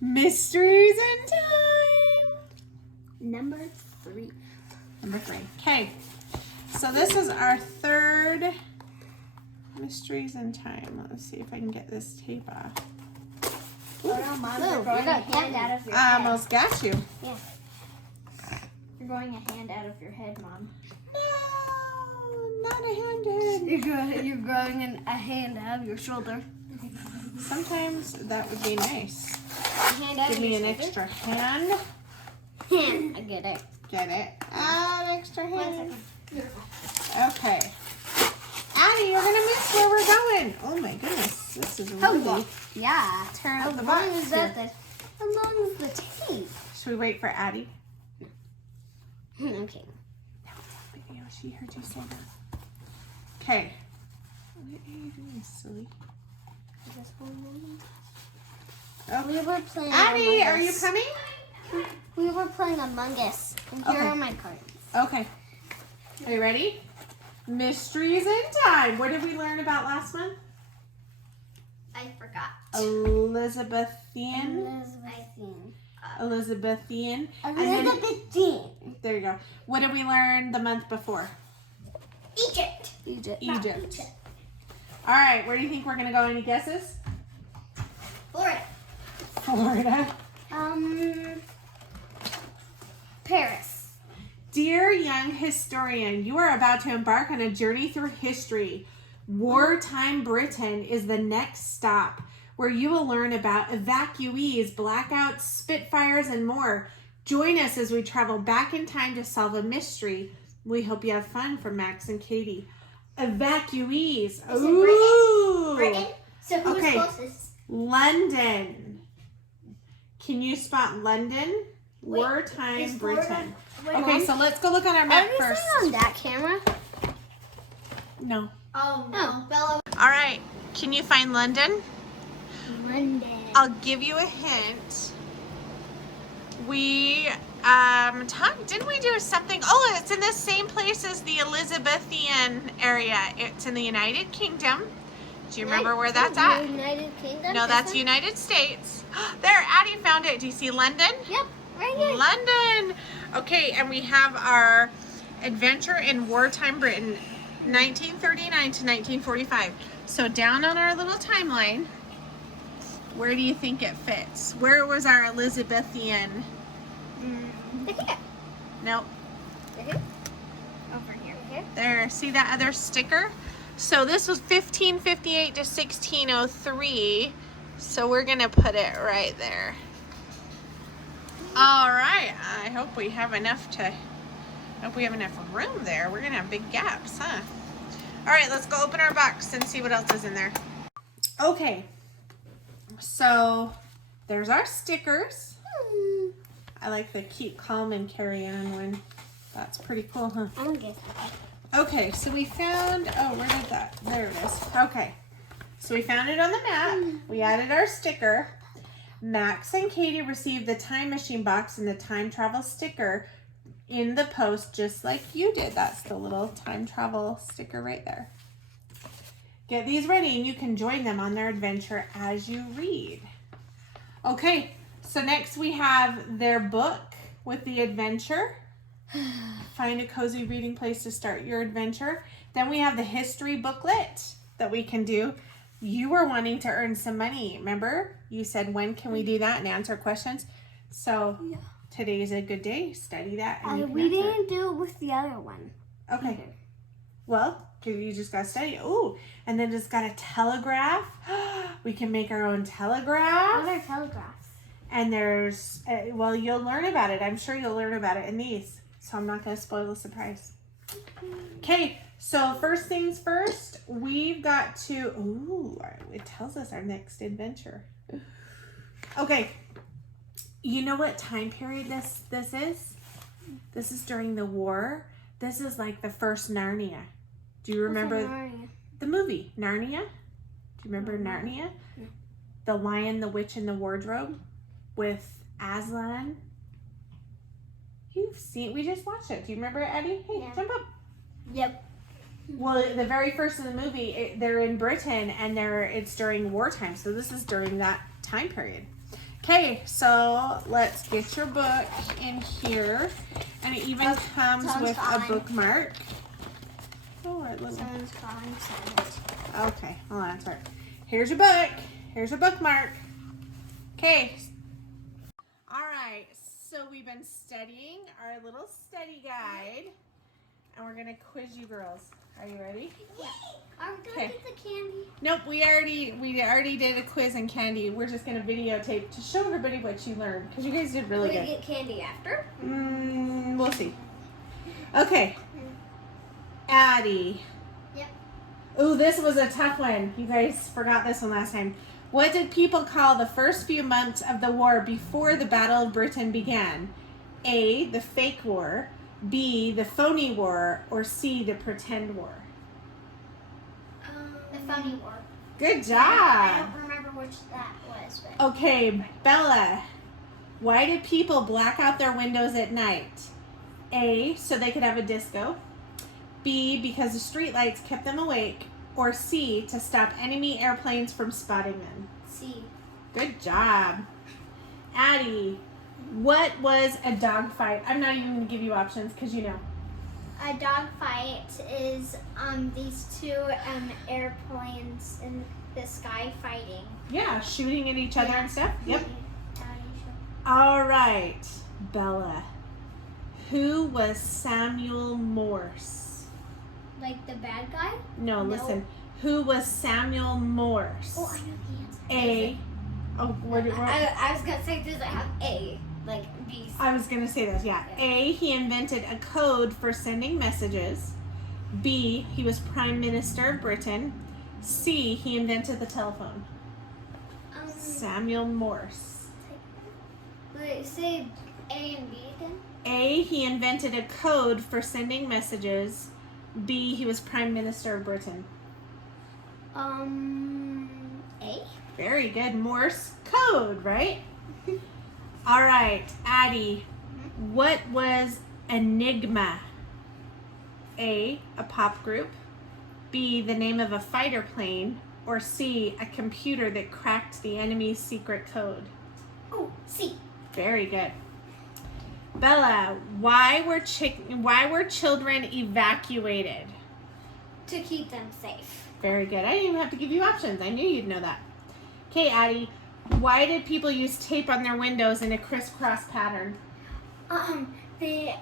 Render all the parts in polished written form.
Mysteries in Time. Number 3. Number 3. Okay. So this is our third Mysteries in Time. Let's see if I can get this tape off. Oh no, Mom, you're growing a hand out of your I head. almost got you. Yeah. You're growing a hand out of your head, Mom. No, not a hand. You're growing a hand out of your shoulder. Sometimes that would be nice. A hand out Give of me your an shoulder? extra hand. I get it. Get it? An extra 1 hand. second. Okay. Addie, you're gonna miss where we're going. Oh my goodness, this is really Yeah. tearing How up the long box is that? here. How long is the tape? Should we wait for Addie? Okay. Video. She heard you say that. Okay. What are you doing, silly? Oh. We were playing Addie, Among are you Us. coming? We were playing Among Us. And here Okay. are my cards. Okay. Are you ready? Mysteries in Time. What did we learn about last month? I forgot. Elizabethan. Elizabethan. And then- Elizabethan. There you go. What did we learn the month before? Egypt. Egypt. Egypt. All right. Where do you think we're gonna go? Any guesses? Florida. Florida. Paris. Dear young historian, you are about to embark on a journey through history. Wartime Britain is the next stop, where you will learn about evacuees, blackouts, Spitfires, and more. Join us as we travel back in time to solve a mystery. We hope you have fun. From Max and Katie. Evacuees. Ooh. Britain? So who's Okay. closest? London. Can you spot London? Wait, Wartime is Florida- Britain. Wait, Okay, Mom, so let's go look on our map everything first. on that camera? No. Oh no, Bella. All right. Can you find London? Monday. I'll give you a hint. We talked, didn't we do something? Oh, it's in the same place as the Elizabethan area. It's in the United Kingdom. Do you remember where that's at? United Kingdom. No, that's United States. There, Addie found it. Do you see London? Yep, right here. London. Okay, and we have our adventure in wartime Britain, 1939 to 1945. So down on our little timeline, where do you think it fits? Where was our Elizabethan? Here. Nope. Here. Over here. Here. There, see that other sticker? So this was 1558 to 1603. So we're gonna put it right there. All right, I hope we have enough room there. We're gonna have big gaps, huh? All right, let's go open our box and see what else is in there. Okay, so there's our stickers. I like the keep calm and carry on one. That's pretty cool, huh? I'm gonna get Okay, so we found, oh, where did that, there it is. Okay, so we found it on the map. We added our sticker. Max and Katie received the time machine box and the time travel sticker in the post, just like you did. That's the little time travel sticker right there. Get these ready and you can join them on their adventure as you read. Okay, so next we have their book with the adventure. Find a cozy reading place to start your adventure. Then we have the history booklet that we can do. You were wanting to earn some money, remember? You said, when can we do that and answer questions? So today's a good day. Study that. And you can we answer it. didn't do it with the other one. Okay. Well, you just got to study. Ooh, and then it's got a telegraph. We can make our own telegraph. What are telegraphs? And there's, well, you'll learn about it. I'm sure you'll learn about it in these. So I'm not going to spoil the surprise. Okay, so first things first, we've got to, ooh, it tells us our next adventure. Okay, you know what time period this is? This is during the war. This is like the first Narnia. Do you remember the movie, Narnia? Do you remember Narnia? No. The Lion, the Witch, and the Wardrobe with Aslan. You've seen, we just watched it. Do you remember it, Eddie? Hey, Yeah. jump up. Yep. Well, the very first in the movie, they're in Britain and it's during wartime. So this is during that time period. Okay, so let's get your book in here. And it even comes with a bookmark. Oh, right, little. Someone's calling. Okay, hold on, sorry. Here's your book. Here's your bookmark. Okay. All right, so we've been studying our little study guide. And we're going to quiz you girls. Are you ready? Yeah. Are we going to get the candy? Nope, we already did a quiz and candy. We're just going to videotape to show everybody what you learned. Because you guys did really good. Will we get candy after? We'll see. Okay. Addie. Yep. Ooh, this was a tough one. You guys forgot this one last time. What did people call the first few months of the war before the Battle of Britain began? A, the fake war. B, the phony war. Or C, the pretend war. The phony war. Good job. I don't remember which that was. But... Okay, Bella. Why did people black out their windows at night? A, so they could have a disco. B, because the street lights kept them awake. Or C, to stop enemy airplanes from spotting them. C. Good job. Addie, what was a dogfight? I'm not even going to give you options because you know. A dogfight is these two airplanes in the sky fighting. Yeah, shooting at each other and stuff. Yep. Yeah. All right, Bella. Who was Samuel Morse? Like the bad guy? No, listen. Who was Samuel Morse? Oh, I know the answer. A. Oh, where did I was gonna say, does it have A? Like B. I was gonna say this. Yeah. A. He invented a code for sending messages. B. He was Prime Minister of Britain. C. He invented the telephone. Samuel Morse. Wait, say A and B again. A. He invented a code for sending messages. B. He was Prime Minister of Britain. A. Very good. Morse code, right? All right, Addie. What was Enigma? A. A pop group. B. The name of a fighter plane. Or C. A computer that cracked the enemy's secret code. Oh, C. Very good. Bella, why were children evacuated? To keep them safe. Very good. I didn't even have to give you options. I knew you'd know that. Okay, Addie, why did people use tape on their windows in a crisscross pattern? Because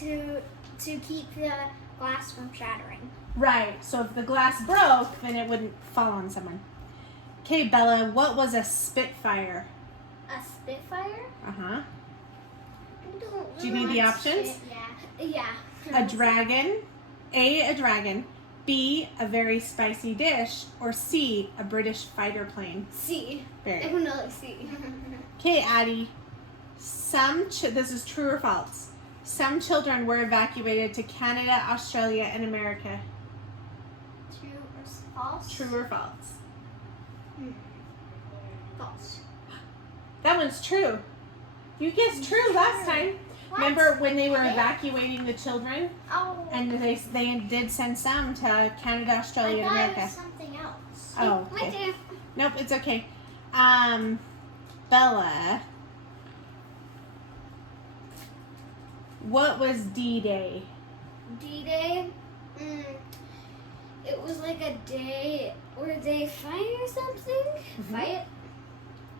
to keep the glass from shattering. Right. So if the glass broke, then it wouldn't fall on someone. Okay, Bella, what was a Spitfire? A Spitfire? Uh-huh. Do you need the options? Yeah. A dragon. A, a dragon. B, a very spicy dish. Or C, a British fighter plane. C. Very good. Definitely C. Okay, Addie. This is true or false. Some children were evacuated to Canada, Australia, and America. True or false? True or false? False. That one's true. You guessed true last time. What? Remember when they were evacuating the children? Oh. And they did send some to Canada, Australia, and I thought America. it was something else. Oh, Right okay. there. Nope, it's okay. Bella, what was D-Day? D-Day? It was like a day where they fight or something. Fight?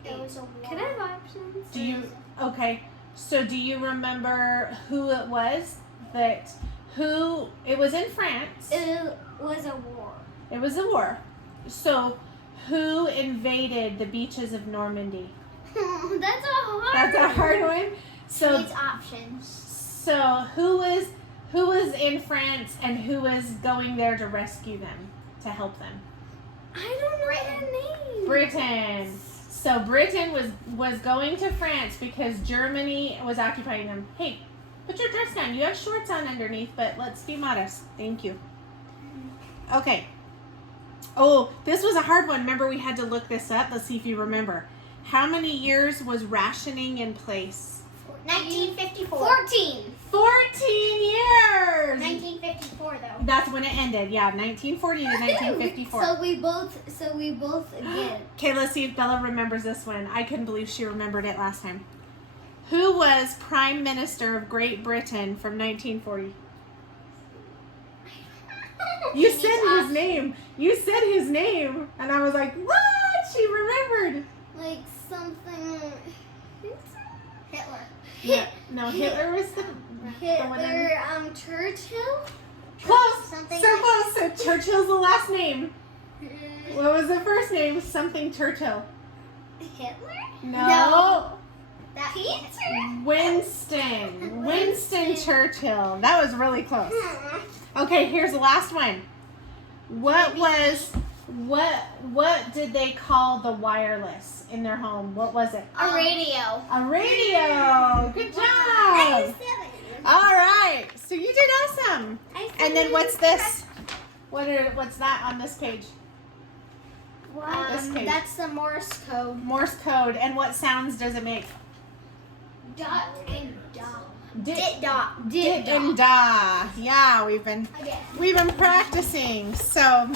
It was a war. Can I have options? So do you remember who it was it was in France. It was a war. It was a war. So who invaded the beaches of Normandy? That's a hard one. So needs options. So who was in France and who was going there to rescue them, to help them? I don't know their name. Britain. So Britain was going to France because Germany was occupying them. Hey, put your dress down. You have shorts on underneath, but let's be modest. Thank you. Okay. Oh, this was a hard one. Remember, we had to look this up. Let's see if you remember. How many years was rationing in place? 1954. 14. 14 years. 1954 though. That's when it ended. Yeah, 1940 to 1954. So we both get. Okay, let's see if Bella remembers this one. I couldn't believe she remembered it last time. Who was Prime Minister of Great Britain from 1940? You said his name. You said his name. And I was like, what? She remembered. Like something. Hitler. Yeah. No, Hitler was the one. Churchill? Close. Something So like- close. So Churchill's the last name. What was the first name? Something Churchill. Hitler? No. That Peter? Winston. Winston Churchill. That was really close. Okay, here's the last one. What did they call the wireless in their home? What was it? A radio. A radio. Good job. All right. So you did awesome. And then what's this? What's that on this page? This page. That's the Morse code. Morse code. And what sounds does it make? Dot and dot. Dit, dot. dit and da. Yeah, we've been practicing. So,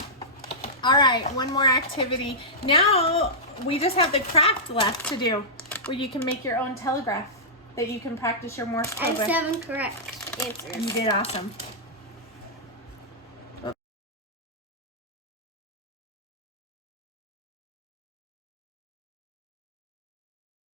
all right, one more activity. Now we just have the craft left to do, where you can make your own telegraph that you can practice your Morse code And with. 7 correct answers. You did awesome.